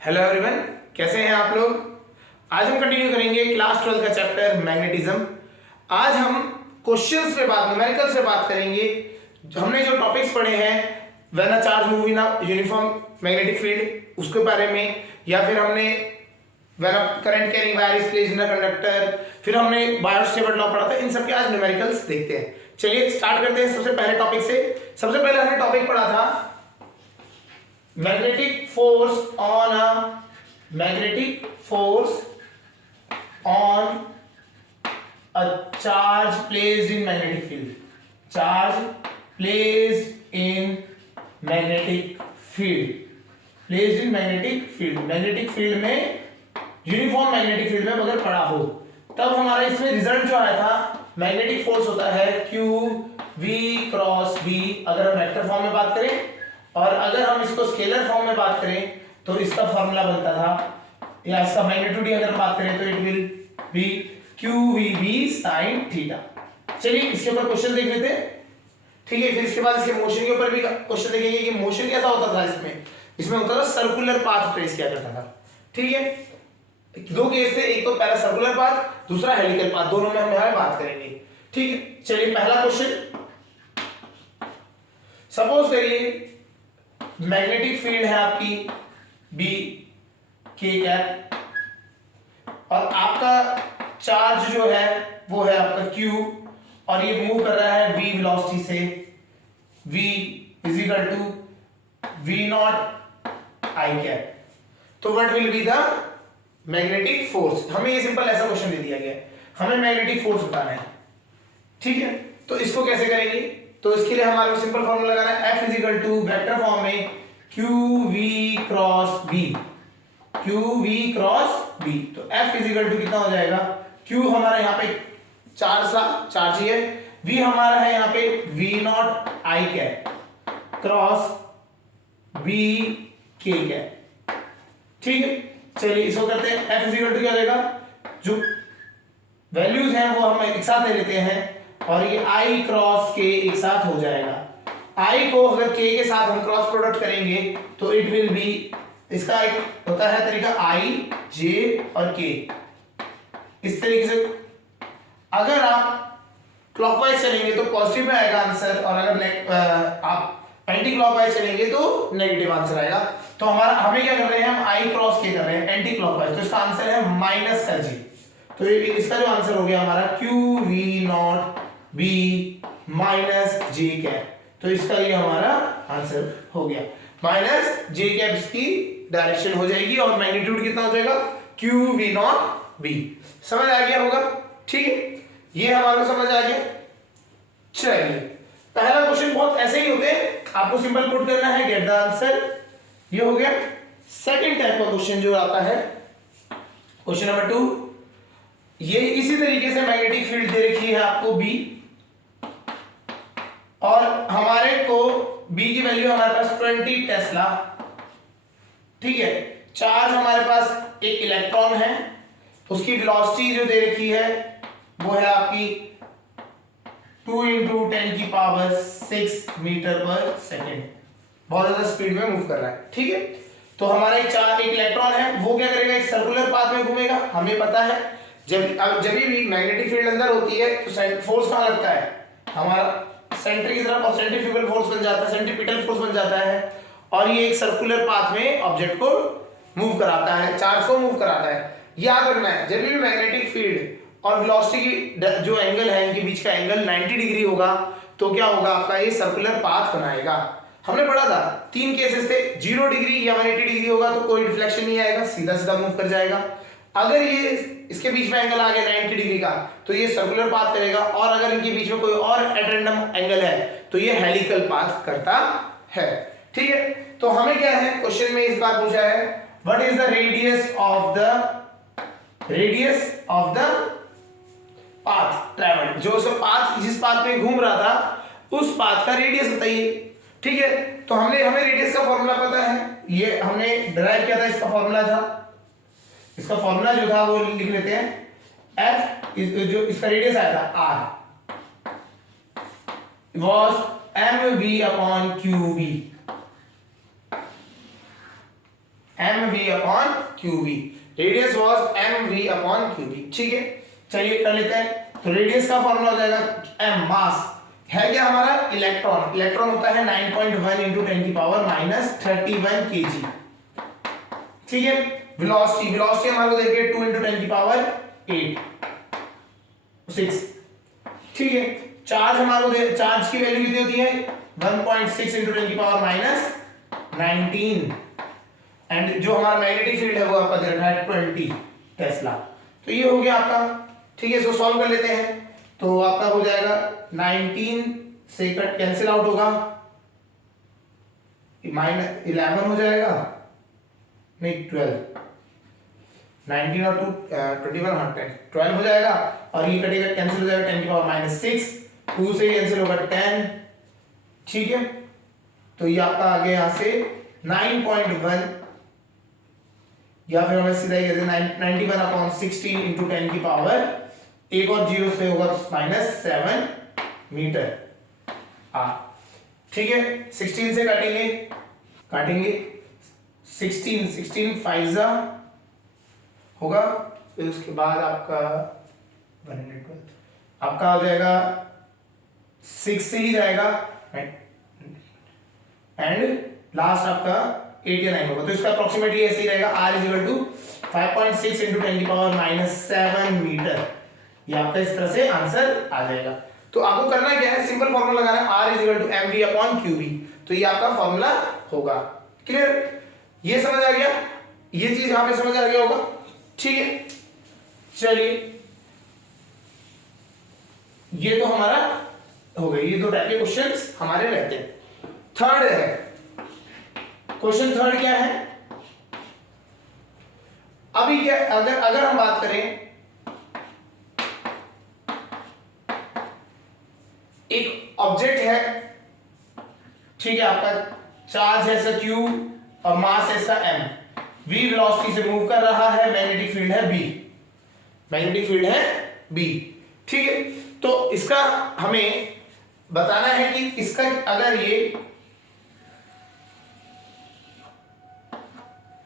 Hello everyone, कैसे हैं आप लोग। आज हम कंटिन्यू करेंगे क्लास 12 का चैप्टर मैग्नेटिज्म। आज हम क्वेश्चंस पे बात, न्यूमेरिकल से बात करेंगे। हमने जो टॉपिक्स पढ़े हैं, when a charge move in a uniform magnetic field, उसके बारे में, या फिर हमने when a current carrying wire is placed in a conductor, फिर हमने बायोट-सेवर्ट लॉ पढ़ा था। इन सब के आज न्यूमेरिकल्स देखते हैं। चलिए स्टार्ट करते हैं सबसे पहले टॉपिक से। सबसे पहले हमने टॉपिक पढ़ा था magnetic force on a magnetic force on a charge placed in magnetic field. Charge placed in magnetic field. Placed in magnetic field. Magnetic field में यूनिफॉर्म मैग्नेटिक फील्ड में अगर पड़ा हो, तब हमारा इसमें रिजल्ट जो आया था, मैग्नेटिक फोर्स होता है Q V क्रॉस B। अगर हम वेक्टर फॉर्म में बात करें, और अगर हम इसको स्केलर फॉर्म में बात करें तो इसका फॉर्मूला बनता था, या इसका मैग्नीट्यूड अगर बात करें तो it will be QVB sin theta. चलिए इसके ऊपर क्वेश्चन देख लेते हैं, ठीक है। फिर इसके बाद इसके मोशन के ऊपर भी क्वेश्चन देखेंगे कि मोशन कैसा होता था। इसमें होता था सर्कुलर पाथ ट्रेस किया जाता था, ठीक है। दो केस थे, एक तो पहला सर्कुलर पाथ, दूसरा हेलिकल पाथ, दोनों में हम यहाँ बात करेंगे, ठीक है। चलिए पहला क्वेश्चन, सपोज करिए मैग्नेटिक फील्ड है आपकी B K कैप, और आपका चार्ज जो है वो है आपका Q, और ये मूव कर रहा है V वेलोसिटी से। V is equal to V not I cap. तो what will be the magnetic force. हमें ये सिंपल ऐसा क्वेश्चन दे दिया गया है, हमें मैग्नेटिक फोर्स बताना है, ठीक है। तो इसको कैसे करेंगे, तो इसके लिए हमारे को सिंपल फॉर्मूला लगाना है। F is equal to vector form में QV cross B। QV cross B, तो F इज इक्वल टू कितना हो जाएगा, Q हमारा यहाँ पे चार्ज ही है, V हमारा है यहाँ पे V not I cap cross B K cap, ठीक है। चलिए इसको करते हैं। F इज इक्वल टू क्या हो जाएगा, जो वैल्यूज हैं वो हम एक साथ ले लेते हैं, और ये I क्रॉस K एक साथ हो जाएगा। I को अगर K के साथ हम क्रॉस प्रोडक्ट करेंगे तो इट विल बी, इसका एक होता है तरीका I J और K। इस तरीके से अगर आप क्लॉकवाइज चलेंगे तो पॉजिटिव में आएगा आंसर, और अगर आप एंटी क्लॉकवाइज चलेंगे तो नेगेटिव आंसर आएगा। तो हमें क्या कर रहे हैं, हम I क्रॉस K कर रहे हैं एंटी क्लॉकवाइज, तो इसका आंसर है माइनस का J। तो इसका जो आंसर हो गया हमारा QV not B minus J cap. तो इसका ये हमारा आंसर हो गया, माइनस J कैप इसकी डायरेक्शन हो जाएगी, और मैग्नीट्यूड कितना हो जाएगा, QV नॉट B। समझ आ गया होगा, ठीक है। ये हमारा समझ आ गया। चलिए पहला क्वेश्चन बहुत ऐसे ही होते हैं, आपको सिंपल पुट करना है, गेट द आंसर, ये हो गया। सेकंड टाइप का क्वेश्चन जो आता है, क्वेश्चन नंबर 2, ये इसी तरीके से मैग्नेटिक फील्ड दे रखी है आपको B, और हमारे को B की वैल्यू हमारे पास 20 टेस्ला, ठीक है। चार्ज हमारे पास एक इलेक्ट्रॉन है, उसकी वेलोसिटी जो दे रखी है वो है आपकी 2 × 10⁶ मीटर पर सेकेंड, बहुत ज्यादा स्पीड में मूव कर रहा है, ठीक है। तो हमारा एक इलेक्ट्रॉन है, वो क्या करेगा, एक सर्कुलर पाथ में घूमेगा। हमें पता है जब भी मैग्नेटिक फील्ड अंदर होती है तो फोर्स कहां लगता है, हमारा सेंटर की तरफ, और सेंट्रीफ्यूगल फोर्स बन जाता है, सेंट्रीपिटल फोर्स बन जाता है, और ये एक सर्कुलर पाथ में ऑब्जेक्ट को मूव कराता है, चार्ज को मूव कराता है। याद रखना है, जब भी मैग्नेटिक फील्ड और वेलोसिटी की जो एंगल है, इनके बीच का एंगल 90 डिग्री होगा, तो क्या होगा, आपका ये सर्कुलर पाथ बनाएगा। हमने पढ़ा था 3 केसेस थे, 0 डिग्री या 180 डिग्री होगा तो कोई रिफ्लेक्शन नहीं आएगा, सीधा सीधा मूव कर जाएगा। अगर ये इसके बीच में एंगल आ गया 90 डिग्री का, तो ये सर्कुलर पाथ करेगा, और अगर इनके बीच में कोई और एट रैंडम एंगल है तो ये हेलिकल पाथ करता है, ठीक है। तो हमें क्या है, क्वेश्चन में इस बार पूछा है, what is the radius of the path travelled. जिस पाथ में घूम रहा था उस पाथ का रेडियस बताइए, ठीक है। तो हमें रेडियस का फॉर्मूला पता है, ये हमने डिराइव किया था, इसका फॉर्मूला जो था वो लिख लेते हैं। F जो इसका रेडियस आया था R was mv/qb, mv upon qv, radius was mv upon qv। ठीक है, चलिए कर लेते हैं। तो रेडियस का फॉर्मूला हो जाएगा m, मास है क्या हमारा इलेक्ट्रॉन, इलेक्ट्रॉन होता है 9.1 इंटू 10 की पावर माइनस 31 kg। ठीक है, वेलोसिटी, वेलोसिटी हमारे को देखिए 2 इंटू 10 की पावर 6। ठीक है, चार्ज हमारे को चार्ज की वैल्यू कितनी होती है 1.6 इंटू 10 की पावर माइनस 19, एंड जो हमारा मैग्नेटिक फील्ड है वो आपका दे रखा है 20 टेस्ला। तो ये हो गया आपका। ठीक है, इसको सॉल्व कर लेते हैं। तो आपका हो जाएगा 19 से कैंसिल आउट होगा, माइनस 11 हो जाएगा, नहीं 12, 19 और 21 हाँ 12 हो जाएगा, और ये कटेगा कैंसिल हो जाएगा 10 की पावर माइनस 6, 2 से कैंसिल होगा 10। ठीक है, तो ये आपका आ गया यहाँ से 9.1, या फिर हमें सीधा ही कहते हैं 91 अपॉन 16 इंटू 10 की पावर, एक और जीरो से होगा माइनस 7 मीटर। ठीक है, 16 से काटेंगे 16 फाइजा होगा, फिर उसके बाद आपका 112 आपका हो जाएगा 6 से ही जाएगा, एंड लास्ट आपका 8 या 9 होगा। तो इसका अप्रोक्सीमेटली ऐसे ही रहेगा, r is equal to 5.6 into 10 की पावर माइनस 7 मीटर। ये आपका इस तरह से आंसर आ जाएगा। तो आपको करना क्या है, सिंपल फॉर्मूला लगाना है, r is equal to mv upon qv। तो ये आपका फॉर्मूला होगा। क्लियर, ये समझ आ गया, ये चीज यहां पे समझ आ गया होगा। ठीक है, चलिए ये तो हमारा हो गया, ये दो टाइप के क्वेश्चंस हमारे रहते हैं। थर्ड है क्वेश्चन, थर्ड क्या है, अभी क्या, अगर हम बात करें, एक ऑब्जेक्ट है, ठीक है, आपका चार्ज है इसका q और मास है इसका m, v वेलोसिटी से मूव कर रहा है, मैग्नेटिक फील्ड है b, मैग्नेटिक फील्ड है b। ठीक है, तो इसका हमें बताना है कि इसका अगर ये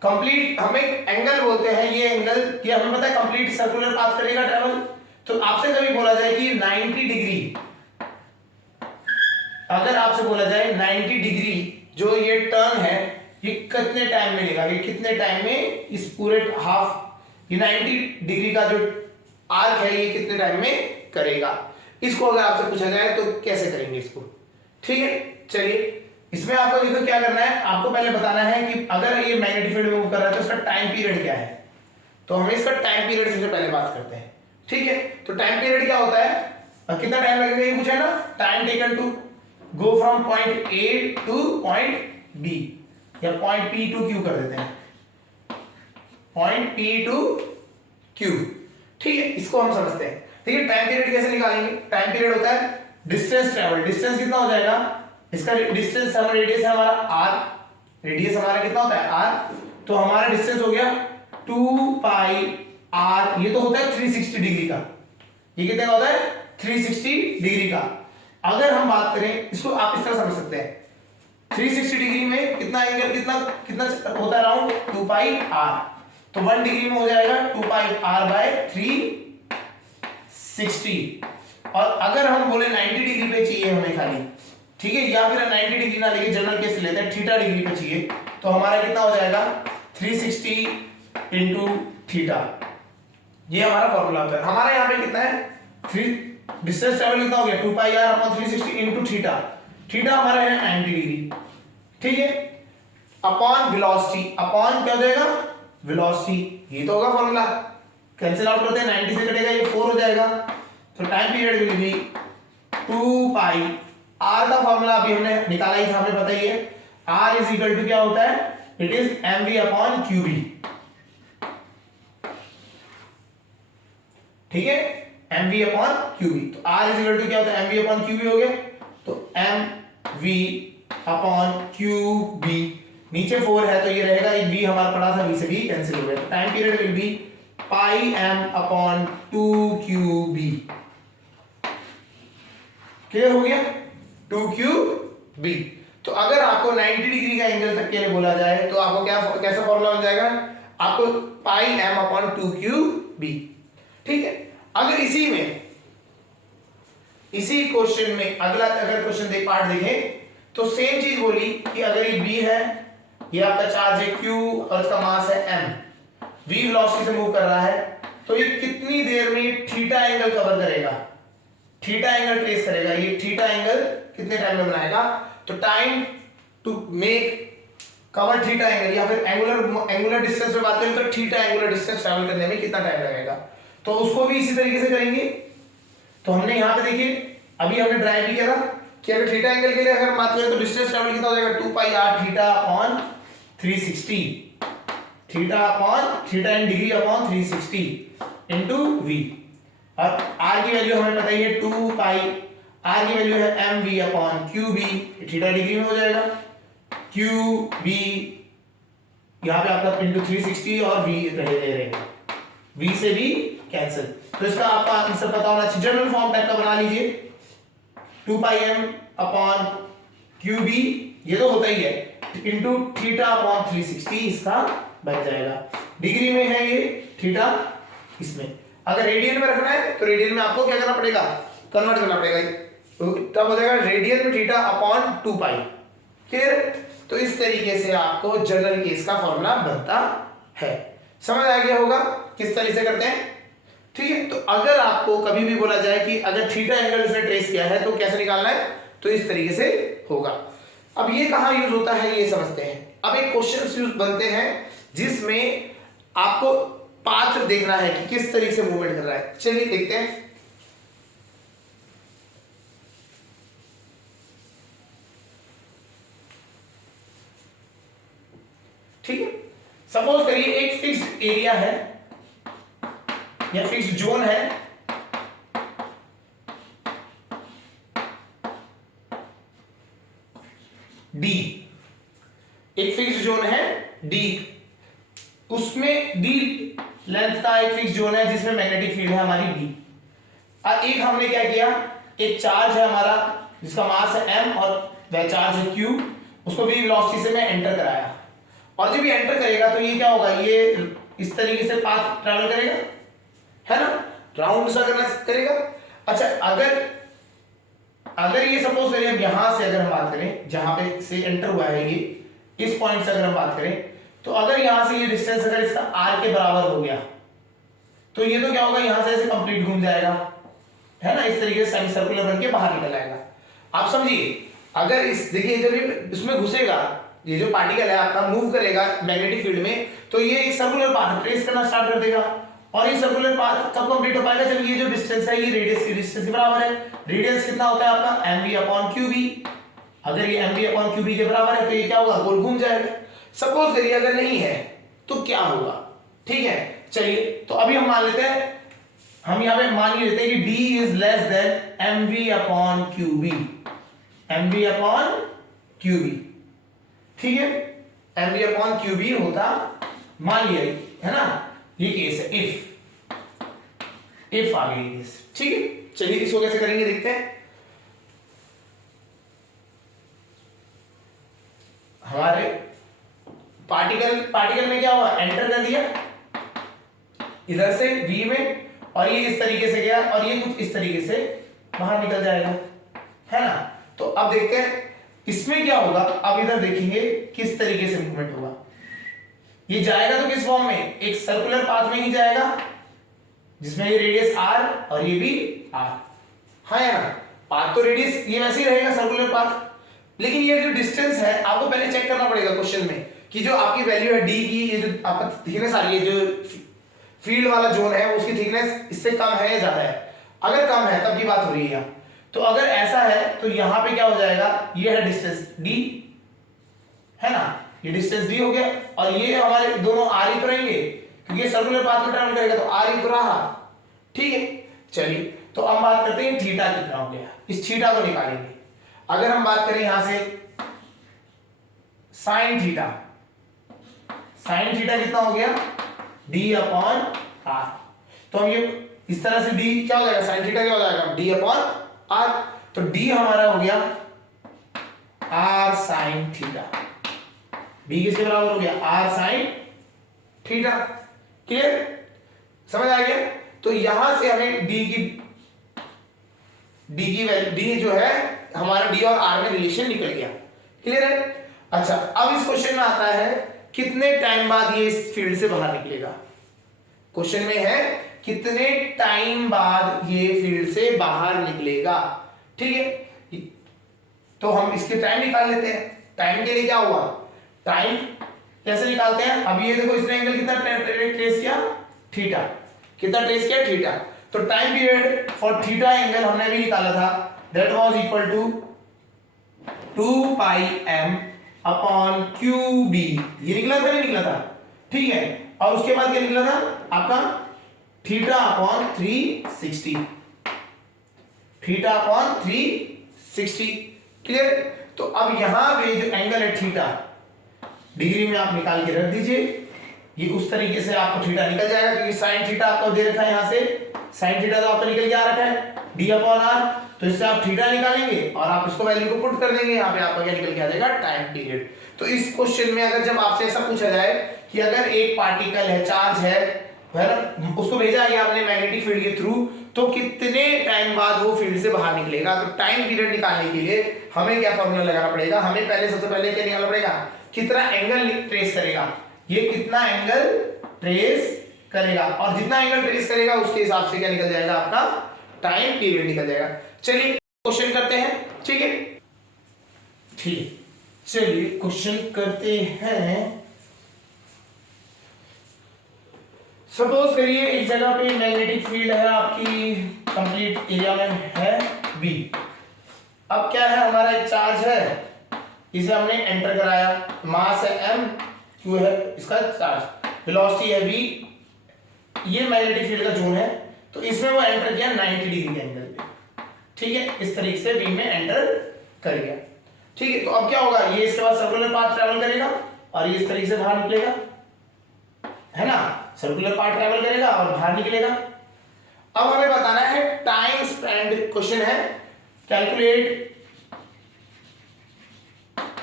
कंप्लीट, हमें एंगल बोलते हैं, ये एंगल, ये हमें पता है कंप्लीट सर्कुलर पाथ करेगा ट्रेवल। तो आपसे कभी बोला जाए कि 90 डिग्री, अगर आपसे बोला जाए 90 डिग्री जो ये टर्न है ये कितने टाइम में लेगा, ये कितने टाइम में इस पूरे हाफ, ये 90 डिग्री का जो आर्क है ये कितने टाइम में करेगा, इसको अगर आपसे पूछा जाए तो कैसे करेंगे इसको। ठीक है, चलिए इसमें आपको देखो क्या करना है, आपको पहले बताना है कि अगर ये मैग्नेटिक फील्ड मूव कर रहा है तो इसका टाइम पीरियड क्या है। तो हमें इसका टाइम पीरियड सबसे पहले बात करते हैं। ठीक है, तो टाइम पीरियड क्या होता है, कितना टाइम लगेगा ये पूछा ना, time taken to go from point A to point B, या पॉइंट पी टू क्यू कर देते हैं, पॉइंट पी टू क्यू। ठीक है, इसको हम समझते हैं। देखिए टाइम पीरियड कैसे निकालेंगे, टाइम पीरियड होता है डिस्टेंस ट्रेवल, डिस्टेंस कितना हो जाएगा, इसका डिस्टेंस हमारा रेडियस है हमारा r, रेडियस हमारा कितना होता है r, तो हमारा डिस्टेंस हो गया 2 पाई r, ये तो होता है 360 डिग्री का, ये कितने का होता है 360 डिग्री का। अगर हम बात करें इसको, आप इस तरह समझ सकते हैं, 360 डिग्री में कितना एंगल, कितना कितना होता है अराउंड 2 पाई r, तो 1 डिग्री में हो जाएगा 2 पाई r बाय 360। और अगर हम बोले 90 डिग्री पे चाहिए हमें खाली, ठीक है, या फिर 90 डिग्री ना लेके जनरल केस लेते हैं, थीटा डिग्री पे चाहिए, तो हमारा कितना हो जाएगा 360 इंटू थीटा, ये हमारा फॉर्मूला होता है। हमारा यहाँ पे कितना है, डिस्टेंस ट्रेवल कितना हो गया 2 पाई r upon 360 into theta, theta हमारा है 90 डिग्री। ठीक है, अपॉन वेलोसिटी, अपॉन क्या हो जाएगा वेलोसिटी, ये तो होगा फॉर्मूला, कैंसिल आउट करते हैं, 90 से कटेगा ये 4 हो जाएगा, तो time period will be 2 pi, r का फॉर्मूला अभी हमने निकाला ही था, हमें पता ही है, r इज इक्वल टू क्या होता है, it is mv upon qv। ठीक है, mv अपॉन qv, तो r इज इक्वल टू क्या होता है mv अपॉन qv हो गया, तो mv अपॉन qv, नीचे 4 है तो ये रहेगा, एक v हमारा पड़ा था, v से v कैंसिल हो गया, तो time period will be pi m upon 2qb। Clear हो गया, 2qb। तो अगर आपको 90 डिग्री का एंगल तक के लिए बोला जाए तो आपको क्या कैसा फॉर्मूला मिल जाएगा, आपको पाई एम अपॉन 2QB। ठीक है, अगर इसी क्वेश्चन में अगला अगर क्वेश्चन पार्ट देखें तो सेम चीज बोली कि अगर ये B है, ये आपका चार्ज है Q और इसका मास है M, V वेलोसिटी से मूव कर रहा है, तो ये कितनी देर में थीटा एंगल कवर करेगा, थीटा एंगल ट्रेस करेगा, ये थीटा एंगल कितने टाइम में बनाएगा। तो time to make cover theta angle या फिर एंगुलर डिस्टेंस में बात करें तो थीटा एंगुलर डिस्टेंस ट्रैवल करने में कितना टाइम लगेगा, तो उसको भी इसी तरीके से करेंगे। तो हमने यहां पे देखिए अभी हमने ड्राइव भी किया था कि अगर थीटा एंगल के लिए अगर बात करें तो डिस्टेंस ट्रैवल कितना हो जाएगा, 2 पाई r theta upon 360, theta upon theta in degree upon 360 into v। और r की वैल्यू हमें पता ही है 2 पाई, r की वैल्यू है mv upon qb, theta degree में हो जाएगा, qb यहां पे आपका इनटू 360 और v रहेगा, v से भी कैंसिल। तो इसका आपका आंसर पता होना चाहिए, जनरल फॉर्म टाइप का बना लीजिए, 2 पाई m अपॉन qb, ये तो होता ही है, इनटू थीटा अपॉन 360 इसका बन जाएगा। डिग्री में है ये थीटा, इसमें अगर रेडियन में रखना है तो रेडियन में आपको क्या करना पड़ेगा, कन्वर्ट करना पड़ेगा, तो तब हो जाएगा रेडियन में थीटा अपॉन 2 पाई। क्लियर? तो इस तरीके से आपको जनरल केस का फॉर्मूला बनता है। समझ आ गया होगा किस तरीके से करते हैं। ठीक है, तो अगर आपको कभी भी बोला जाए कि अगर थीटा एंगल इसने ट्रेस किया है तो कैसे निकालना है, तो इस तरीके से होगा। अब ये कहां यूज होता है ये समझते हैं। अब एक क्वेश्चन यूज बनते हैं जिसमें आपको पाथ देखना है कि किस तरीके से मूवमेंट कर रहा है। चलिए देखते हैं। ठीक है, सपोज करिए एक फिक्स्ड एरिया है या फिक्स्ड जोन है, डी, एक फिक्स्ड जोन है डी, उसमें डी लेंथ का एक फिक्स्ड जोन है जिसमें मैग्नेटिक फील्ड है हमारी बी। और एक हमने क्या किया, एक चार्ज है हमारा जिसका मास है m और वह चार्ज है q, उसको v वेलोसिटी से मैं एंटर कराया, और जब ये एंटर करेगा तो ये क्या होगा, ये इस तरीके से पाथ ट्रैवल करेगा, है ना, राउंड सा करेगा। अच्छा, अगर ये सपोज करिए यहां से अगर हम बात करें, जहां पे से एंटर हुआ है ये, इस पॉइंट से अगर हम बात करें, तो अगर यहां से ये डिस्टेंस अगर इसका r के बराबर हो गया तो ये तो क्या होगा, यहां से ऐसे कंप्लीट घूम जाएगा, है ना, इस तरीके से सेमी सर्कुलर बनके बाहर निकल आएगा। आप समझिए, अगर इस देखिए जब ये इसमें घुसेगा, ये जो पार्टिकल है आपका मूव करेगा मैग्नेटिक फील्ड में, तो ये एक सर्कुलर पाथ ट्रेस करना स्टार्ट कर देगा, और ये सर्कुलर पाथ कब कंप्लीट हो पाएगा, जब ये जो डिस्टेंस है ये रेडियस की डिस्टेंस के बराबर है। रेडियस कितना होता है आपका, mv अपॉन qb। अगर ये mv अपॉन qb के बराबर है तो ये क्या होगा, गोल घूम जाएगा। सपोज करिए अगर नहीं है तो क्या होगा। ठीक है, चलिए तो अभी हम मान लेते हैं, हम यहां पे मान ही लेते हैं कि d is less than mv upon qb, mv upon qb। ठीक है, mv अपॉन qb होता मान लिया, है ना, ये केस है इफ आ गई केस। ठीक है, चलिए इसको कैसे करेंगे देखते हैं। हमारे पार्टिकल में क्या हुआ, एंटर कर दिया इधर से v में, और ये इस तरीके से गया और ये कुछ इस तरीके से बाहर निकल जाएगा, है ना। तो अब देखते हैं इसमें क्या होगा। अब इधर देखेंगे किस तरीके से मूवमेंट होगा। ये जाएगा तो किस फॉर्म में, एक सर्कुलर पाथ में ही जाएगा जिसमें ये रेडियस r और ये भी r, हाँ है ना, पाथ तो रेडियस ये वैसे ही रहेगा सर्कुलर पाथ, लेकिन ये जो डिस्टेंस है आपको पहले चेक करना पड़ेगा क्वेश्चन में कि जो आपकी वैल्यू है d की, ये जो आपका थिकनेस आ रही है, जो फील्ड वाला जोन है उसकी थिकनेस इससे कम है या ज्यादा है। अगर कम है तब की बात हो रही है, तो अगर ऐसा है तो यहां पे क्या हो जाएगा, ये है डिस्टेंस d, है ना, ये डिस्टेंस d हो गया, और ये हमारे दोनों r ही तो रहेंगे क्योंकि सर्कुलर पाथ में ट्रैवल करेगा तो r ही तो रहा। ठीक है, चलिए तो अब बात करते हैं थीटा कितना हो गया, इस थीटा को निकालेंगे। अगर हम बात करें यहां से साइन थीटा कितना हो गया, d अपॉन r, तो हम ये इस तरह से d क्या हो जाएगा, साइन थीटा क्या हो जाएगा, d अपॉन r, तो d हमारा हो गया आर साइन थीटा। बी किसके बराबर हो गया? R sine theta. क्लियर? समझ आ गया? तो यहां से हमें डी की वैल्यू, डी जो है हमारा डी और आर में रिलेशन निकल गया। क्लियर है? अच्छा, अब इस क्वेश्चन में आता है कितने टाइम बाद ये इस फील्ड से बाहर निकलेगा। क्वेश्चन में है कितने टाइम बाद ये फील्ड से बाहर निकलेगा। ठीक है, तो हम इसके टाइम निकाल लेते हैं। टाइम के लिए क्या हुआ? टाइम कैसे निकालते हैं? अब ये देखो, इसने एंगल कितना ट्रेस किया? थीटा। कितना ट्रेस किया? थीटा। तो time period for theta angle हमने भी निकाला था, that was equal to 2 pi m upon Q B. ये निकला था, नहीं निकला था? ठीक है, और उसके बाद क्या निकला था आपका? Theta upon 360। Theta upon 360। Clear? तो अब यहां पे जो एंगल है थीटा, डिग्री में आप निकाल के रख दीजिए। ये उस तरीके से आपको थीटा निकल जाएगा, क्योंकि साइन थीटा आपको दे रखा है यहां से। साइन थीटा तो आपको निकल के आ रखा है डी अपॉन आर। तो इससे आप थीटा निकालेंगे और आप इसको वैल्यू को पुट कर देंगे, यहाँ पे आपका क्या निकल के आ जाएगा? Time period. तो इस क्वेश्चन में अगर जब आपसे ऐसा पूछा जाए कि अगर एक पार्टिकल है, चार्ज है, उसको भेजा है आपने मैग्नेटिक फील्ड के थ्रू, तो कितने टाइम बाद वो फील्ड से बाहर निकलेगा। तो टाइम पीरियड निकालने के लिए हमें क्या फॉर्मूला लगाना पड़ेगा? हमें पहले सबसे पहले क्या निकालना पड़ेगा? कितना एंगल ट्रेस करेगा, ये कितना एंगल ट्रेस करेगा, और जितना एंगल ट्रेस करेगा उसके हिसाब से क्या निकल जाएगा? आपका टाइम पीरियड निकल जाएगा। चलिए क्वेश्चन करते हैं। ठीक है, ठीक है, चलिए क्वेश्चन करते हैं। सपोज करिए एक जगह पे मैग्नेटिक फील्ड है आपकी, कंप्लीट एरिया में है बी। अब क्या है, हमारा एक चार्ज है, इसे हमने एंटर कराया, मास है m, q है इसका चार्ज, वेलोसिटी है v, ये मैग्नेटिक फील्ड का जोन है। तो इसमें वो एंटर किया 90 डिग्री के एंगल पे। ठीक है, इस तरीके से v में एंटर कर गया। ठीक है, तो अब क्या होगा? ये इसके बाद सर्कुलर पाथ ट्रैवल करेगा और ये इस तरीके से बाहर निकलेगा, है ना? सर्कुलर पाथ ट्रैवल करेगा और बाहर निकलेगा। अब हमें बताना है टाइम स्पेंड। क्वेश्चन है calculate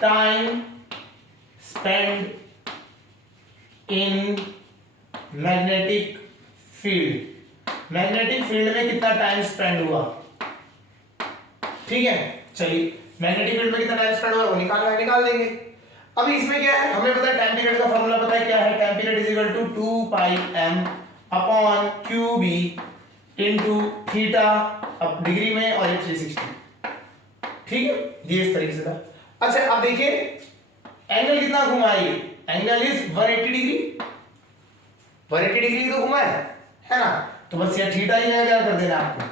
time spend in magnetic field. Magnetic field में कितना टाइम स्पेंड हुआ। ठीक है, चलिए मैग्नेटिक फील्ड में कितना टाइम स्पेंड हुआ वो निकाल देंगे। अभी इसमें क्या है, हमें पता है टाइम पीरियड का फॉर्मूला पता है क्या है? Time period is equal to 2 pi m upon Q B into theta, अब डिग्री में, और ये 360। ठीक है, ये इस तरीके से था। अच्छा, अब देखिए एंगल कितना घुमा है? Angle is 180 degree. 180 डिग्री तो घुमा है ना? तो बस ये थीटा की जगह क्या कर देना आपको?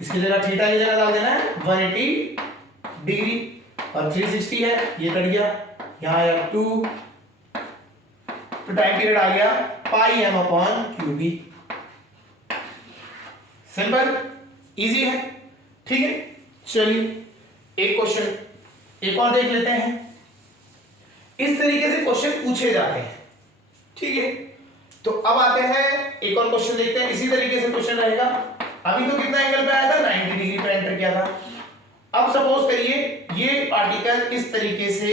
इसकी जगह थीटा की जगह डाल देना है 180 डिग्री, और 360 है, ये कट गया, यहां आया 2, तो टाइम पीरियड आ गया pi m upon Q B. Simple, easy है। ठीक है, चलिए एक क्वेश्चन एक और देख लेते हैं। इस तरीके से क्वेश्चन पूछे जाते हैं। ठीक है, तो अब आते हैं एक और क्वेश्चन देखते हैं। इसी तरीके से क्वेश्चन रहेगा। अभी तो कितना एंगल पे आया था? 90 डिग्री पे एंटर किया था। अब सपोज करिए ये पार्टिकल इस तरीके से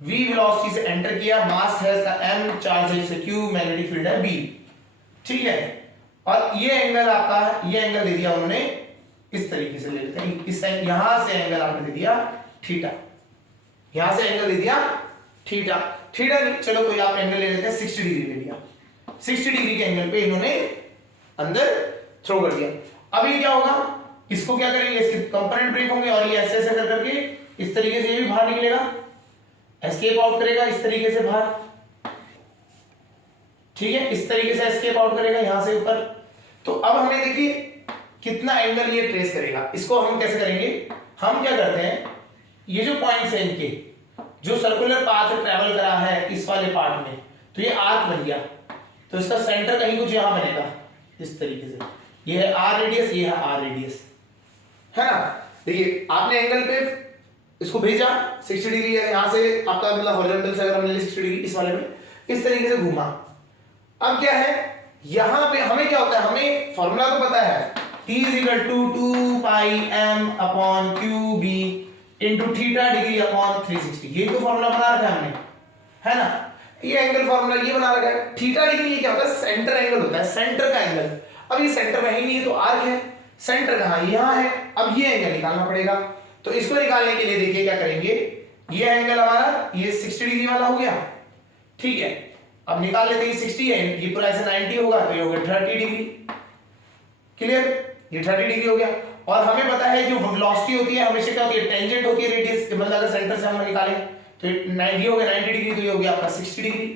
v वेलोसिटी से एंटर किया, मास है इसका m, चार्ज है इसका q, मैग्नेटिक फील्ड है b। ठीक है, और ये एंगल आपका, ये एंगल दे दिया उन्होंने इस तरीके से, ले लेते हैं इस यहां से एंगल आपने दे दिया थीटा, यहां से एंगल दे दिया थीटा। थीटा चलो कोई आप एंगल ले लेते हैं 60 डिग्री ले लिया। 60 डिग्री के एंगल पे इन्होंने अंदर थ्रो कर दिया। अब ये क्या होगा? इसको क्या करेंगे? इसके कंपोनेंट ब्रेक होंगे और ये ऐसे ऐसे कर करके इस तरीके से ये भी बाहर निकलेगा, एस्केप आउट करेगा इस तरीके से बाहर। ठीक है, इस तरीके से एस्केप आउट करेगा यहां से ऊपर। तो अब हमें देखिए कितना एंगल ये ट्रेस करेगा। इसको हम कैसे करेंगे? हम क्या करते हैं, ये जो पॉइंट्स हैं इनके, जो सर्कुलर पाथ ट्रैवल करा है इस वाले पार्ट में, तो ये आर्क बन गया, तो इसका सेंटर कहीं कुछ यहां बनेगा इस तरीके से। ये है आर रेडियस, ये है आर रेडियस, है ना? देखिए आपने एंगल पे इसको भेजा 60 डिग्री है, यहां से आपका मतलब हॉरिजॉन्टल से अगर हमने 60 डिग्री इस वाले में इस तरीके से घुमा। अब क्या है, यहां पे हमें क्या होता है, हमें फॉर्मूला तो पता है T is equal to 2 pi m upon Q B into theta degree upon 360। ये तो फॉर्मूला बना रखा है हमने, है ना। ये एंगल फॉर्मूला ये बना रखा है। थीटा डिग्री ये क्या होता है, सेंटर एंगल होता है, सेंटर का एंगल। अब ये सेंटर में ही नहीं है तो आर्क है, सेंटर कहाँ यहाँ है। अब ये एंगल निकालना पड़ेगा, तो इसको निकालने के लिए देखिए क्या करेंगे, ये एंगल हमारा ये 60 डिग्री वाला हो गया, ठीक है। अब निकाल लेते हैं 60 है, ये पूरा ऐसे 90 होगा तो ये हो गया 30 डिग्री। क्लियर, ये 30 डिग्री हो गया। और हमें पता है जो वेलोसिटी होती है हमेशा क्या होती है, टेंजेंट होती है रेडियस, मतलब अगर सेंटर से हम निकालें तो 90 हो गया, 90 डिग्री तो ये हो गया आपका 60 डिग्री,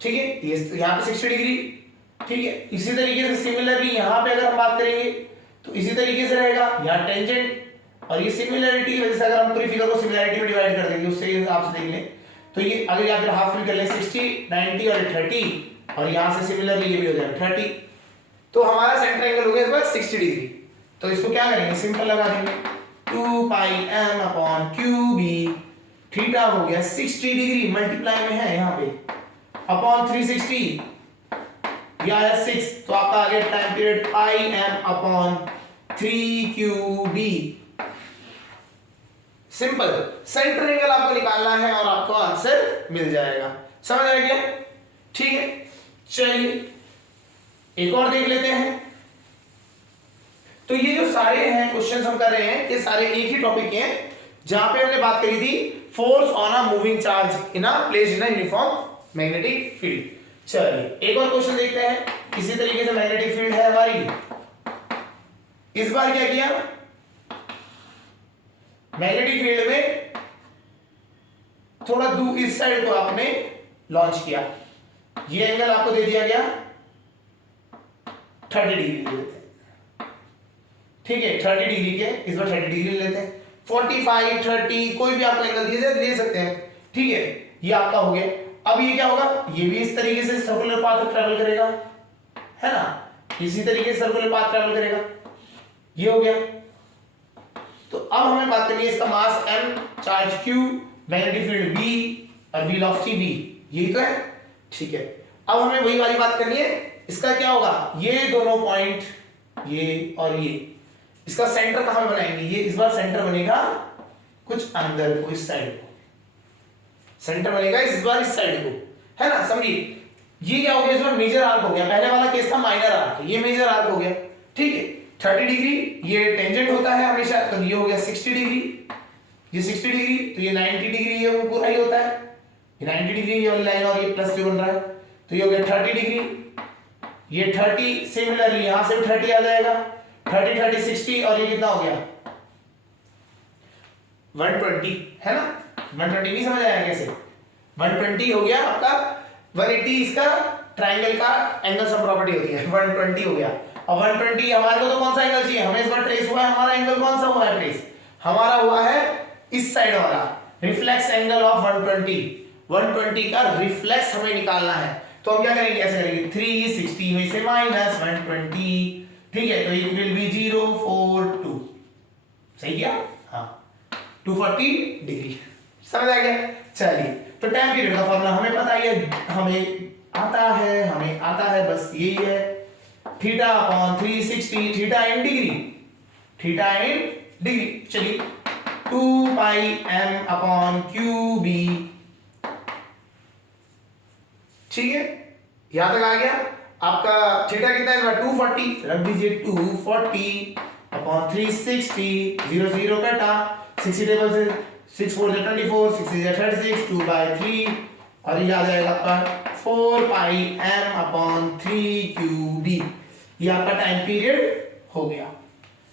ठीक है। ये यहाँ पे 60 डिग्री, ठीक है। इसी तरीके से सिमिलरली यहाँ पे अगर हम बात करेंगे तो इसी तरीके से रहेगा, यहाँ टेंजेंट और ये सिमिलरिटी की वजह से अगर हम पूरी फिगर को सिमिलरिटी में डिवाइड कर देंगे उससे आप देख लें तो ये अगर या फिर हाफ में कर लें 60, 90 और 30 और यहाँ से सिमिलरली ये भी हो जाएगा 30, तो हमारा सेंटर एंगल हो गया इस बार 60 डिग्री। तो इसको क्या करेंगे, सिंपल लगा देंगे 2 pi m upon Q B, theta हो गया 60 डिग्री, मल्टीप्लाई में है यहाँ पे अपॉन 360, ये आया 6, तो आपका आ गया टाइम पीरियड पाई m upon 3qb। Simple, centre angle आपको निकालना है और आपको आंसर मिल जाएगा। समझ आ गया, ठीक है। चलिए एक और देख लेते हैं। तो ये जो सारे हैं क्वेश्चंस हम कर रहे हैं ये सारे एक ही टॉपिक के हैं, जहां पे हमने बात करी थी force on a moving charge in a placed in a uniform magnetic field. चलिए एक और क्वेश्चन देखते हैं। इसी तरीके से मैग्नेटिक फील्ड है हमारी, इस बार क्या किया, मैग्नेटिक फील्ड में थोड़ा दूर इस साइड को आपने लॉन्च किया, ये एंगल आपको दे दिया गया 30 डिग्री ले लेते हैं, ठीक है। 30 डिग्री के इस बार 30 डिग्री ले लेते हैं, 45, 30 कोई भी आपको एंगल दिए ले सकते हैं, ठीक है। ये आपका हो गया। अब ये क्या होगा, ये भी इस तरीके से सर्कुलर पाथ ट्रैवल करेगा, है ना, इसी तरीके से सर्कुलर पाथ ट्रैवल करेगा, ये हो गया। तो अब हमें बात करनी है इसका मास m, charge q, magnetic field b और वेलोसिटी v, यही तो है, ठीक है। अब हमें वही वाली बात करनी है, इसका क्या होगा, ये दोनों पॉइंट ये और ये, इसका सेंटर कहां बनाएंगे, ये इस बार सेंटर बनेगा कुछ अंदर को, इस साइड को सेंटर बनेगा, इस बार इस साइड को, है ना, समझिए। ये क्या हो गया, इस बार मेजर आर्क हो गया, पहले वाला केस था माइनर आर्क, ये मेजर आर्क हो गया, ठीक है। 30 डिग्री ये टेंजेंट होता है हमेशा, तो ये हो गया 60 डिग्री, ये 60 डिग्री, तो ये 90 डिग्री, ये वो पूरा ही होता है, ये 90 डिग्री ये वाली लाइन और ये प्लस जो बन रहा है, तो ये हो गया 30 डिग्री, ये 30, सिमिलरली यहां से भी 30 आ जाएगा, 30, 30, 60 और ये कितना हो गया 120, है ना, 120 नहीं समझ आया कैसे, 120 हो गया आपका, 180 इसका ट्राइंगल का एंगल सम प्रॉपर्टी होती है, 120 हो गया। अब 120 हमारे को तो कौन सा एंगल चाहिए, हमें इस बार ट्रेस हुआ है, हमारा एंगल कौन सा हुआ है ट्रेस, हमारा हुआ है इस साइड वाला रिफ्लेक्स एंगल ऑफ 120 का रिफ्लेक्स हमें निकालना है। तो हम क्या करेंगे, ऐसे करेंगे 360 में से माइनस 120, ठीक है, तो इट विल बी 042, सही किया, हाँ 240 डिग्री, समझ आ गया। चलिए तो टाइम पीरियड का फॉर्मूला हमें पता ही है, हमें आता है बस यही है, theta upon 360, theta in degree, चलिए 2 pi m upon Q B, ठीक है, यहां तक आ गया आपका। थीटा कितना है, 240, रख दीजिए 240 अपॉन 360, 0 0 कटा, 60 टेबल से 6 4 से 24, 6 से 36, 2/3 और ये आ जाएगा आपका 4 पाई m अपॉन 3qb, ये आपका टाइम पीरियड हो गया,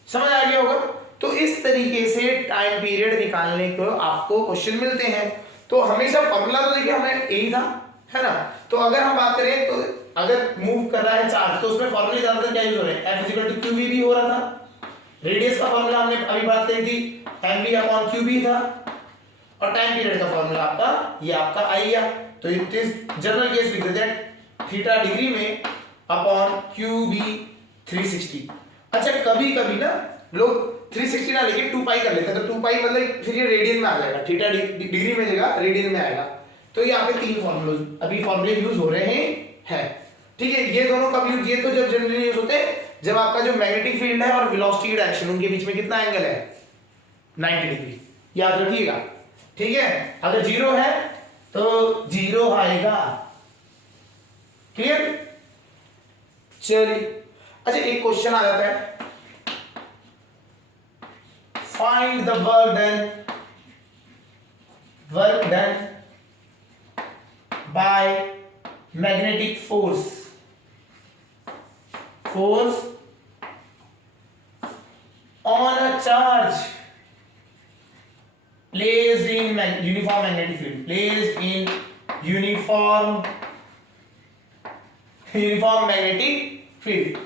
समझ आ गया होगा। तो इस तरीके से टाइम पीरियड निकालने को आपको क्वेश्चन मिलते हैं। तो हमेशा फॉर्मूला तो देखिए हमें यही था, है ना। तो अगर हम बात करें तो अगर मूव कर रहा है चार्ज तो उसमें फॉर्मूले ज्यादातर क्या यूज हो रहे हैं, F qv भी हो रहा था, रेडियस का फॉर्मूला हमने अभी बात करी थी mv अपॉन qb था, और टाइम पीरियड का फॉर्मूला आपका ये आपका आई गया। तो इट इज जनरल केस लिख देते हैं थीटा डिग्री में अपॉन qb 360। अच्छा कभी कभी ना लोग 360 ना लेके 2 पाई कर लेते हैं, तो 2 पाई मतलब फिर ये रेडियन में आ जाएगा, थीटा डिग्री में जगह रेडियन में आएगा। तो ये आपके तीन फॉर्मूले अभी फॉर्मूले यूज हो रहे हैं, ठीक है। ये दोनों कब यूज, ये तो जब जनरली यूज होते हैं जब आपका जो मैग्नेटिक फील्ड है और वेलोसिटी की डायरेक्शन उनके बीच में कितना एंगल है 90 डिग्री, याद रखिएगा। ठीक है, अगर जीरो है तो जीरो आएगा। क्लियर? चलिए, अच्छा एक क्वेश्चन आ जाता है, find the work done by magnetic force on a charge placed in uniform magnetic field, placed in uniform magnetic field।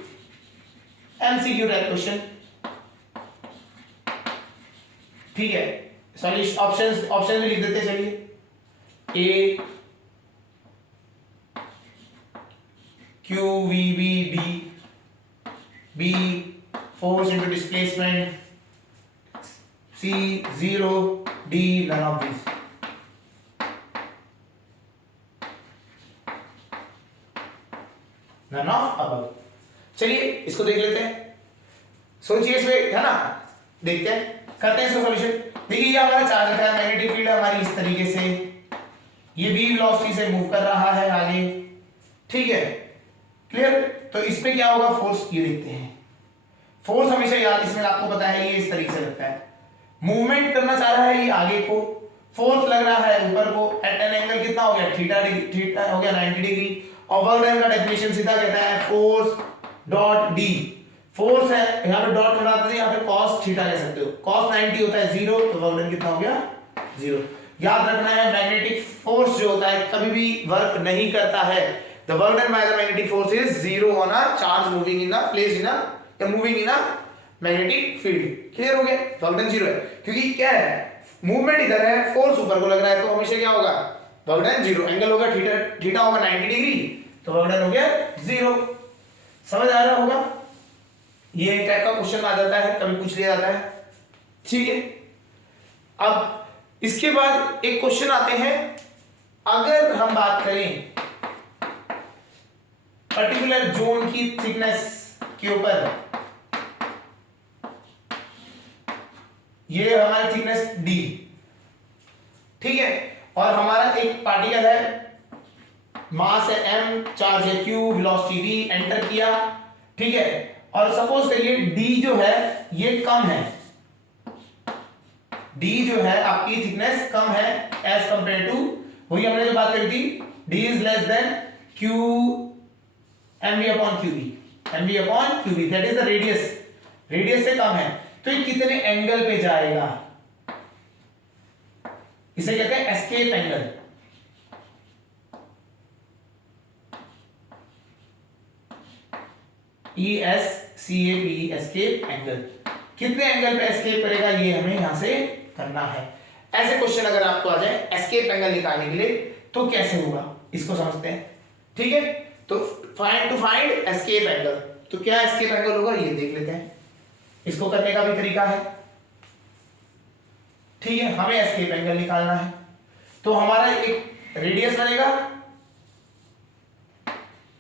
MCQ type question. ठीक है, सॉल्यूशन ऑप्शन में लिख देते चलिए। A Q V B D, B force into displacement, C 0, D none of these। none of above। चलिए इसको देख लेते हैं, सोचिए इसमें, है ना, देखते हैं, करते हैं इसका सॉल्यूशन। देखिए ये हमारा चार्ज है, मैग्नेटिक फील्ड हमारी इस तरीके से, ये भी वेलोसिटी से मूव कर रहा है आगे। ठीक है, क्लियर? तो इस पे क्या होगा फोर्स, ये देखते हैं। फोर्स हमेशा याद, इसमें आपको पता है ये इस तरीके से लगता है, मूवमेंट करना चाह रहा है ये आगे को, फोर्स लग रहा है ऊपर को, एट एन एंगल कितना हो गया थीटा हो गया 90 डिग्री। और वर्क डन का डेफिनेशन सीधा कहता है फोर्स डॉट डी, फोर्स है यहां पे डॉट हटा देते हैं, यहां पे cos थीटा ले सकते हो, cos 90 होता है 0, तो वर्क डन कितना हो गया 0। याद रखना है मैग्नेटिक फोर्स जो होता है कभी भी वर्क नहीं करता है, the work done by the magnetic force is 0 on a charge moving in the place in a moving in a magnetic field. Clear हो गया? वर्क डन 0 है, क्योंकि क्या है, मूवमेंट इधर है, फोर्स ऊपर को लग रहा है, तो हमेशा क्या होगा, वर्क डन 0। एंगल होगा थीटा होगा 90 डिग्री, तो वर्क डन हो गया 0। समझ आ रहा होगा? ये एक टाइप का क्वेश्चन आ जाता है, कभी पूछ लिया जाता है। ठीक है, अब इसके बाद एक क्वेश्चन आते हैं, अगर हम बात करें पर्टिकुलर जोन की थिकनेस के ऊपर, ये हमारी थिकनेस d, ठीक है, और हमारा एक पार्टिकल है, मास है m, चार्ज है q, वेलोसिटी v, एंटर किया। ठीक है, और सपोज करिए d जो है ये कम है, d जो है आपकी थिकनेस कम है एज कंपेयर टू, वही हमने जो बात करी थी, d is less than q mv upon qv, mv upon qv, that is the radius, radius से कम है, तो ये कितने एंगल पे जाएगा, इसे कहते हैं escape angle. ESCAP, escape angle, कितने एंगल पे एस्केप करेगा ये हमें यहां से करना है। ऐसे क्वेश्चन अगर आपको आ जाए एस्केप एंगल निकालने के लिए तो कैसे होगा, इसको समझते हैं। ठीक है, तो फाइंड एस्केप एंगल, तो क्या एस्केप एंगल होगा ये देख लेते हैं, इसको करने का भी तरीका है। ठीक है, हमें एस्केप एंगल निकालना है, तो हमारा एक रेडियस बनेगा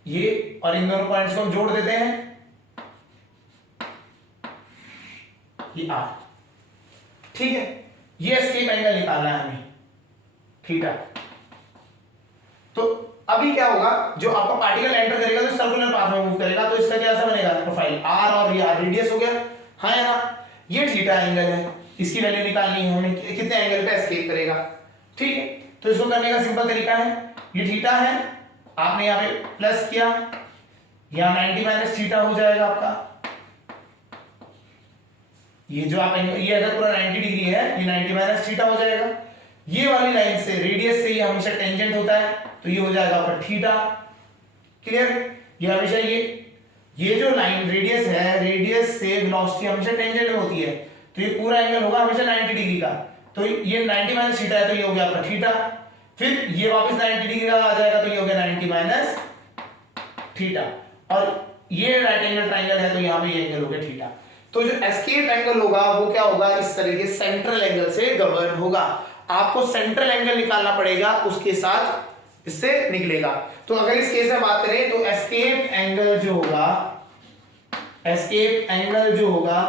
ये, और इन दोनों पॉइंट्स को हम जोड़ देते हैं, ये r। ठीक है, ये एस्केप एंगल निकालना है हमें, थीटा। तो अभी क्या होगा, जो आपका पार्टिकल एंटर करेगा तो सर्कुलर पाथ में मूव करेगा, तो इसका कैसा बनेगा प्रोफाइल, r और ये रेडियस हो गया, हाँ है ना, ये थीटा एंगल है, इसकी वैल्यू निकालनी है हमें, कितने एंगल पे एस्केप करेगा। ठीक है, तो इसको करने का सिंपल तरीका है, ये थीटा है, आपने यहाँ पे प्लस किया, यहाँ 90 माइनस थीटा हो जाएगा आपका, ये जो आप ये अगर पूरा 90 डिग्री है, ये 90 माइनस थीटा हो जाएगा। ये वाली लाइन से, रेडियस से ये हमेशा टेंजेंट होता है, तो ये हो जाएगा आपका थीटा। क्लियर? ये हमेशा ये जो लाइन रेडियस है, रेडियस से वेलोसिटी हमेशा टेंजेंट में होती है, तो ये पूरा एंगल होगा हमेशा 90 डिग्री का, तो ये 90 माइनस थीटा है, तो ये हो गया आपका थीटा। फिर ये वापस 90 डिग्री का आ जाएगा, तो ये हो गया 90 माइनस थीटा, और ये राइट एंगल ट्रायंगल है, तो यहाँ पे ये एंगल हो गया थीटा। तो जो एस्केप एंगल होगा वो क्या होगा, इस तरीके सेंट्रल एंगल से गवर्न होगा। आपको सेंट्रल एंगल निकालना पड़ेगा, उसके साथ इससे निकलेगा। तो अगर इस केस में बात करें तो एस्केप एंगल जो होगा एस्केप एंगल जो होगा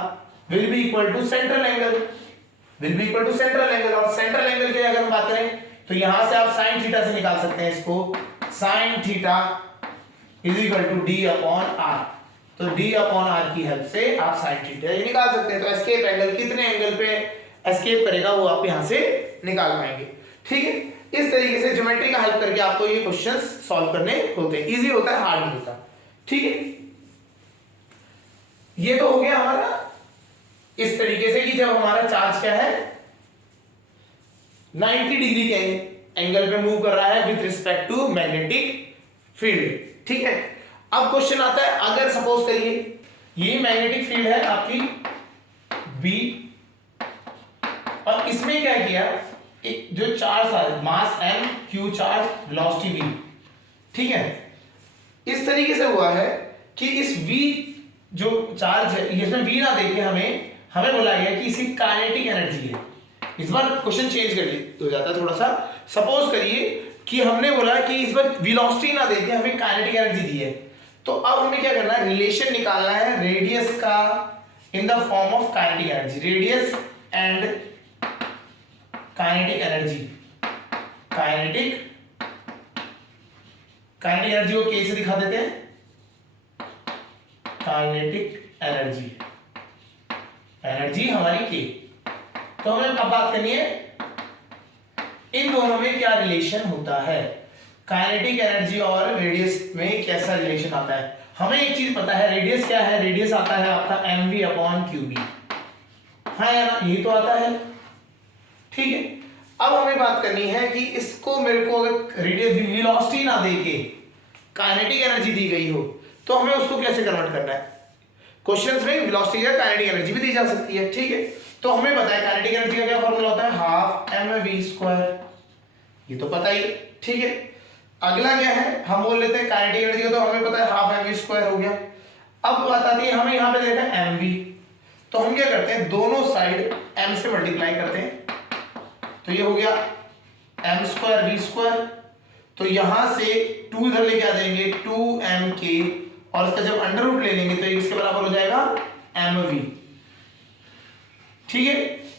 will be equal to central angle, will be equal to central angle. और सेंट्रल एंगल की अगर हम बात करें तो यहां से आप साइन थीटा से निकाल सकते हैं इसको, sine theta is equal to D upon R. तो डी अपॉन आर की हेल्प से आप साइन थीटा निकाल सकते हैं। तो एस्केप एंगल कितने एंगल पे एस्केप करेगा वो आप यहां से निकाल पाएंगे। ठीक है, इस तरीके से ज्योमेट्री का हेल्प करके आपको ये क्वेश्चंस सॉल्व करने होते हैं। इजी होता है, हार्ड नहीं होता। ठीक है, ये तो हो गया हमारा इस तरीके से कि जब हमारा चार्ज क्या है 90 डिग्री के एंगल पे मूव कर रहा है with respect to magnetic field. ठीक है, अब क्वेश्चन आता है, अगर सपोज करिए ये मैग्नेटिक फील्ड है आपकी बी, और इसमें क्या किया, एक जो चार्ज है मास m, q charge, velocity v। ठीक है, इस तरीके से हुआ है कि इस v जो चार्ज है इसमें v ना देके हमें बोला गया कि इसकी काइनेटिक एनर्जी है। इस बार क्वेश्चन चेंज कर हो जाता है थोड़ा सा। सपोज करिए कि हमने बोला कि इस बार वेलोसिटी ना देके हमें काइनेटिक एनर्जी दी है, तो अब हमें क्या करना है, रिलेशन निकालना है रेडियस का in the form of kinetic energy, radius and kinetic energy. Kinetic energy को के से दिखा देते हैं, काइनेटिक एनर्जी, एनर्जी हमारी के। तो हमें अब बात करनी है इन दोनों में क्या रिलेशन होता है, काइनेटिक एनर्जी और रेडियस में कैसा रिलेशन आता है। हमें एक चीज पता है, रेडियस क्या है, रेडियस आता है आपका mv अपॉन qb। हाँ या ना, यही तो आता है। ठीक है, अब हमें बात करनी है कि इसको मेरे को अगर रेडियस वेलोसिटी ना देके काइनेटिक एनर्जी दी गई हो तो हमें उसको कैसे कन्वर्ट करना है। क्वेश्चंस में वेलोसिटी या काइनेटिक एनर्जी भी दी जा सकती है। ठीक है, तो हमें पता है काइनेटिक एनर्जी का क्या फॉर्मूला होता है, हाफ mv², ये तो पता ही। ठीक है, अगला क्या है, हम बोल लेते हैं काइनेटिक एनर्जी का, तो हमें पता है हाफ mv² हो गया। अब बात आती है हमें यहाँ पे देखा है mv, तो हम क्या करते हैं दोनों साइड m से मल्टीप्लाई करते हैं, तो ये हो गया m² v²। तो यहां से 2 इधर लेके आ जाएंगे 2mk, और इसका जब अंडर रूट ले लेंगे तो इसके बराबर हो जाएगा mv। ठीक है,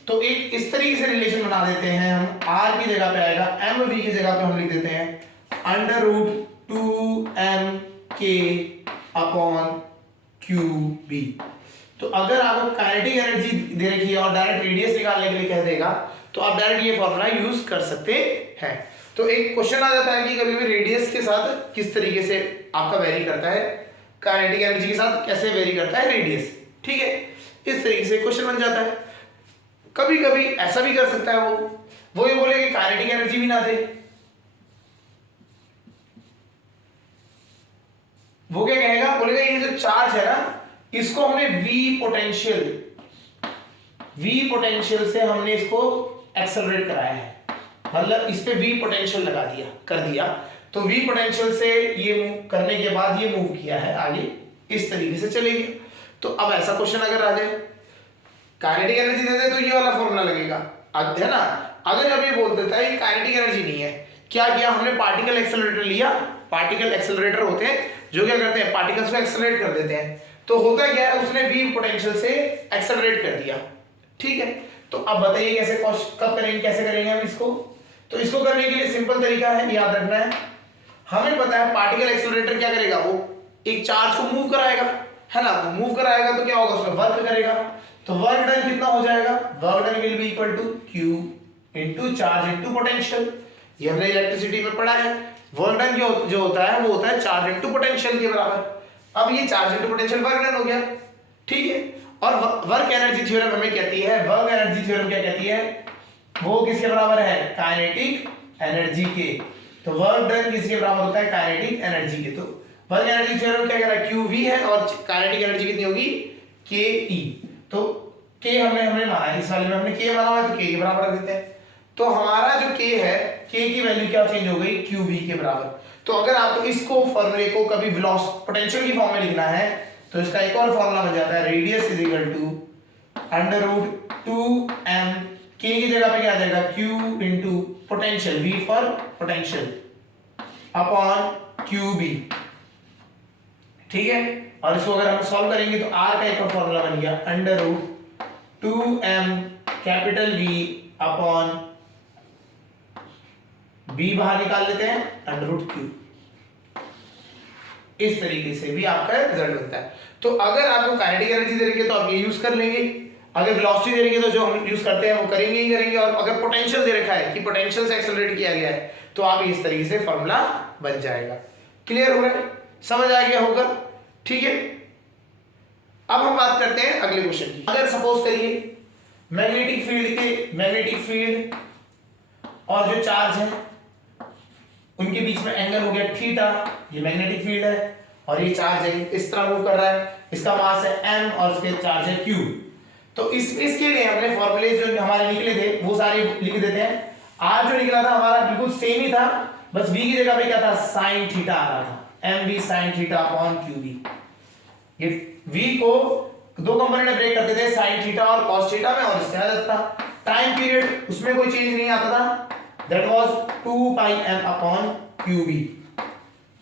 तो एक इस तरीके से रिलेशन बना देते हैं हम, r की जगह पे आएगा mv की जगह पे हम लिख देते हैं under root 2mk upon qb। तो अगर आपको काइनेटिक एनर्जी दे रखी है और डायरेक्ट रेडियस निकालने के लिए कह देगा तो आप डायरेक्ट ये फॉर्मूला यूज कर सकते हैं। तो एक क्वेश्चन आ जाता है कि कभी भी रेडियस के साथ किस तरीके से आपका वेरी करता है, काइनेटिक एनर्जी के साथ कैसे वेरी करता है रेडियस। ठीक है, इस तरीके से क्वेश्चन बन जाता है। कभी कभी ऐसा भी कर सकता है वो ये बोले कि काइनेटिक एनर्जी भी ना दे, वो क्या कहेगा, बोलेगा ये जो चार्ज है ना इसको हमने V पोटेंशियल से हमने इसको एक्सेलरेट कराया है, मतलब इस पे V पोटेंशियल लगा दिया कर दिया, तो V पोटेंशियल से ये मूव करने के बाद ये मूव किया है आगे, इस तरीके से चलेगी। तो अब ऐसा क्वेश्चन अगर आ जाए काइनेटिक एनर्जी दे दे तो ये वाला फॉर्मूला लगेगा, है ना। अगर अब ये बोल देता है काइनेटिक एनर्जी नहीं है, क्या किया हमने, पार्टिकल एक्सेलरेटर लिया। पार्टिकल एक्सेलरेटर होते हैं जो क्या करते हैं पार्टिकल्स को एक्सेलरेट कर देते हैं, तो होता क्या है उसने V पोटेंशियल से एक्सेलरेट कर दिया। ठीक है, तो अब बताइए कैसे कब करेंगे, कैसे करेंगे हम इसको। तो इसको करने के लिए सिंपल तरीका है, याद रखना है, हमें पता है पार्टिकल एक्सेलरेटर क्या करेगा, वो एक चार्ज को मूव कराएगा, है ना। मूव कराएगा तो क्या होगा, उसमें वर्क करेगा, तो वर्क डन कितना हो जाएगा, work done will be equal to Q into charge into potential. ये हमने इलेक्ट्रिसिटी में पढ़ा है, वर्क डन जो होता है वो होता है चार्ज इनटू पोटेंशियल के बराबर। अब ये charge into potential work done हो गया। ठीक है, और वर्क एनर्जी थ्योरम हमें कहती है, वर्क एनर्जी थ्योरम क्या कहती है, वो किसके बराबर है, काइनेटिक एनर्जी के। तो वर्क डन किसके बराबर होता है, काइनेटिक एनर्जी के। तो वर्क एनर्जी थ्योरम क्या कह रहा है, QV है और काइनेटिक एनर्जी कितनी होगी, KE। तो K हमने माना है, इस वाले में हमने K माना हुआ है तो K के बराबर रख देते हैं। तो हमारा जो K है, K की वैल्यू क्या चेंज हो गई, QV के बराबर। तो अगर आपको इसको फॉर्मूले को कभी वेलोसिटी पोटेंशियल की फॉर्म में लिखना है तो इसका एक और फॉर्मूला बन जाता है, radius is equal to under root 2m, K की जगह पे क्या आ जाएगा, Q into potential, V for potential upon QB। ठीक है, और इसको अगर हम सॉल्व करेंगे तो r का एक और फॉर्मूला बन गया under root 2m capital V अपॉन b बाहर निकाल लेते हैं अंडर रूट क्यू। इस तरीके से भी आपका रिजल्ट बनता है। तो अगर आपको काइनेटिक एनर्जी दे रही है तो आप ये यूज कर लेंगे, अगर वेलोसिटी दे रही है तो जो हम यूज करते हैं वो करेंगे ही करेंगे, और अगर पोटेंशियल दे रखा है कि पोटेंशियल से एक्सेलरेट किया गया है तो आप इस तरीके से फॉर्मूला बन जाएगा। क्लियर हो रहा है, समझ आ गया होगा, ठीक है। अब हम बात करते हैं अगले क्वेश्चन की। अगर सपोज करिए मैग्नेटिक फील्ड और जो चार्ज है उनके बीच में एंगल हो गया थीटा, ये मैग्नेटिक फील्ड है और ये चार्ज है इस तरह मूव कर रहा है, इसका मास है m और इसके चार्ज है q। तो इसके लिए हमने फॉर्मूले जो हमारे निकले थे वो सारे लिख देते हैं। r जो निकला था हमारा बिल्कुल सेम ही था, बस v की जगह पे क्या था sin थीटा आ रहा था, mv sin theta upon qv। ये v को दो कंपोनेंट में ब्रेक करते थे, sin थीटा और cos थीटा में, और इससे आ जाता था। टाइम पीरियड उसमें कोई चेंज नहीं आता था, that was 2 pi m upon qv,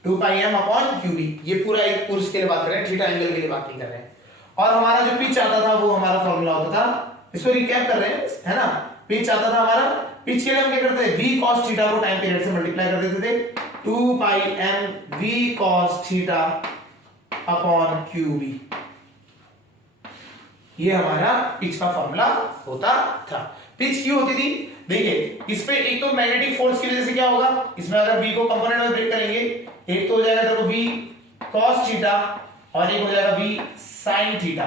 2 pi m upon qv। ये पूरा एक कोर्स के लिए बात कर रहे हैं, थीटा एंगल के लिए बात नहीं कर रहे हैं। और हमारा जो पिच आता था वो हमारा फॉर्मूला होता था, इसको रिकैप कर रहे हैं है ना। पिच आता था हमारा, पिच के लिए हम क्या करते थे v cos थीटा को टाइम पीरियड से मल्टीप्लाई कर देते थे, 2 pi m v cos theta upon qv। ये हमारा पिच का फॉर्मूला होता था। पिच क्यों होती थी, देखिए इस पे एक तो मैग्नेटिक फोर्स की वजह से क्या होगा, इसमें अगर v को कंपोनेंट में ब्रेक करेंगे, एक तो हो जाएगा देखो v cos थीटा और एक हो जाएगा v sin थीटा।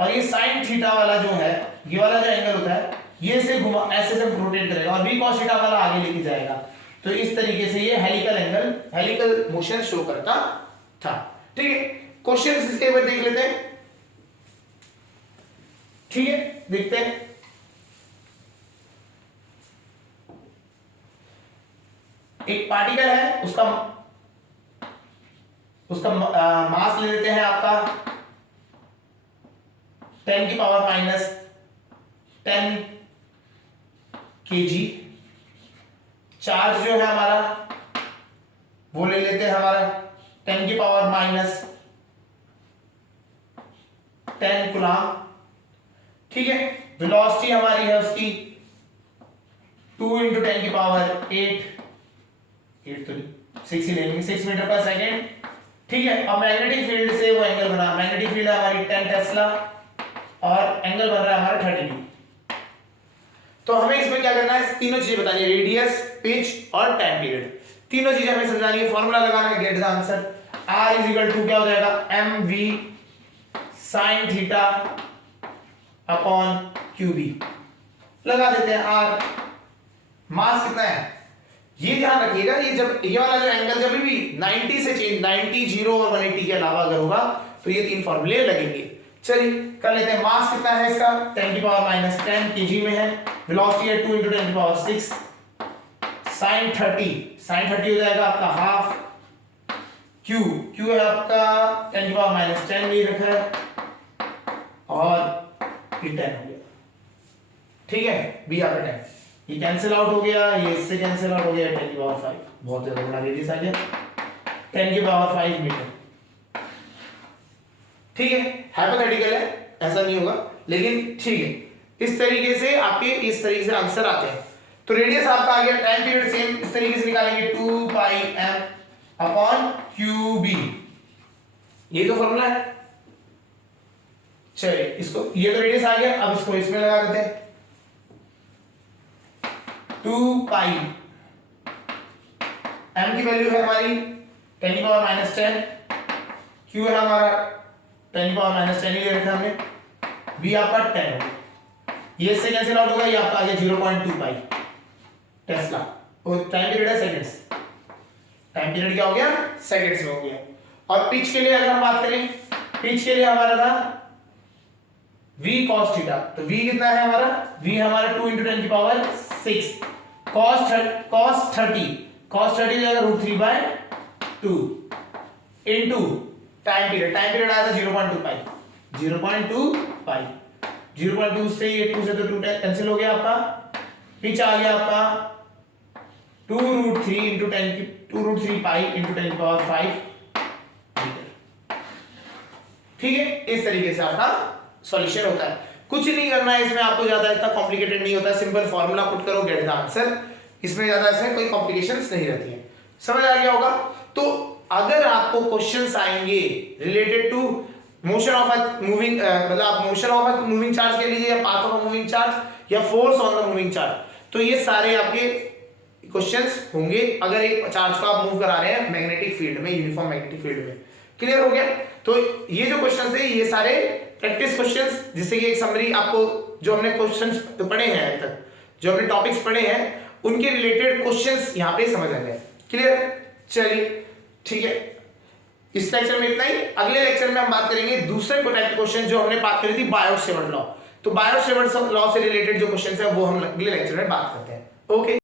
और ये sin थीटा वाला जो है, ये वाला जो एंगल होता है, ये से घुमा ऐसे से रोटेट करेगा और v cos थीटा वाला आगे लेके जाएगा। तो इस तरीके से ये helical angle, helical motion show करता था। ठीक है, क्वेश्चन इसके ऊपर देख लेते हैं। ठीक है, देखते हैं। एक पार्टिकल है, उसका मास ले लेते हैं आपका 10 की पावर माइनस 10 kg। चार्ज जो है हमारा वो ले लेते हैं हमारा 10 की पावर माइनस 10 कूलम। ठीक है, वेलोसिटी हमारी है उसकी 2 × 10 की पावर 8 तो 6 ही लेंगे, 6 मीटर पर सेकेंड। ठीक है, अब मैग्नेटिक फील्ड से वो एंगल बना, मैग्नेटिक फील्ड है हमारी 10 टेस्ला और एंगल बन रहा है हमारा 32। तो हमें इसमें क्या करना है, तीनों चीजें बतानी है, रेडियस, पिच और टाइम पीरियड। तीनों चीजें हमें समझानी है, फॉर्मूला लगाना है, गेट द आंसर। R = क्या हो जाएगा, mv sin theta upon qv। लगा देते हैं R। मास कितना है ये ध्यान रखिएगा, ये जब ये वाला जो एंगल जब भी 90 से चेंज, 90, 0 और 180 के अलावा अगर होगा तो ये तीन फॉर्मूले लगेंगे। चलिए कर लेते हैं। मास कितना है इसका 10 की पावर माइनस 10 kg में है। वेलोसिटी है 2 × 10 की पावर 6। sin 30 हो जाएगा आपका हाफ। Q है आपका 10 की पावर माइनस 10 ले रखा है और ये 10 हो गया। ठीक है, B आपका 10, ये कैंसिल आउट हो गया, ये इससे कैंसिल आउट हो गया, 10 की पावर 5, बहुत ज्यादा बड़ा रेडियस आ गया, 10 की पावर 5 मीटर। ठीक है, हाइपोथेटिकल है, ऐसा नहीं होगा, लेकिन ठीक है, इस तरीके से आपके इस तरीके से आंसर आते हैं। तो रेडियस आपका आ गया, टाइम पीरियड सेम इस तरीके से निकालेंगे 2 pi m अपॉन qb, ये तो फॉर्मूला है। चलिए इसको, ये तो रेडियस आ गया, अब इसको इसमें लगा देते हैं 2 pi m की वैल्यू है हमारी 10 की पावर माइनस 10, q है हमारा 10 की पावर माइनस 10 ही ले रखा हमने, b आपका 10 होगा, ये इससे कैंसिल आउट होगा, ये आपका आ गया 0.2 पाई टेस्ला। और टाइम पीरियड है सेकंड्स, टाइम पीरियड क्या हो गया सेकंड्स में हो गया। और पिच के लिए अगर हम बात करें, पिच के लिए हमारा था v cos थीटा, तो v कितना है हमारा, v हमारा 2 × 10 की पावर 6, cos 30 जाएगा √3/2 इनटू टाइम पीरियड आया था 0.2 पाई, 0.2 से ये 2 से तो 2 कैंसिल हो गया आपका। पिच आ गया आपका 2√3 पाई × 10 की पावर 5 मीटर। ठीक है, इस तरीके से आपका सॉल्यूशन होता है। कुछ नहीं करना है इसमें आपको, ज्यादा इतना कॉम्प्लिकेटेड नहीं होता, सिंपल फॉर्मूला पुट करो, गेट द आंसर। इसमें ज्यादा इसमें कोई कॉम्प्लिकेशंस नहीं रहती है। समझ आ गया होगा। तो अगर आपको क्वेश्चंस आएंगे related to motion of a moving, मतलब आप motion of a moving charge कह लीजिए, या path of a moving charge, या force on the moving charge, तो ये सारे आपके क्वेश्चंस होंगे अगर एक चार्ज को आप मूव करा रहे हैं मैग्नेटिक फील्ड में, यूनिफॉर्म मैग्नेटिक फील्ड में। क्लियर हो गया। तो ये जो क्वेश्चंस है ये सारे प्रैक्टिस क्वेश्चंस, जिससे कि एक समरी आपको जो हमने क्वेश्चंस पढ़े हैं अभी तक, जो हमने टॉपिक्स पढ़े हैं उनके रिलेटेड क्वेश्चंस यहाँ पे समझ आ गए। क्लियर है, चलिए ठीक है। इस लेक्चर में इतना ही। अगले लेक्चर में हम बात करेंगे दूसरे टाइप के क्वेश्चन जो हमने बात करी थी बायोट-सेवर्ट लॉ। तो बायोट-सेवर्ट लॉ से रिलेटेड जो क्वेश्चन है वो हम अगले लेक्चर में बात करते हैं। ओके।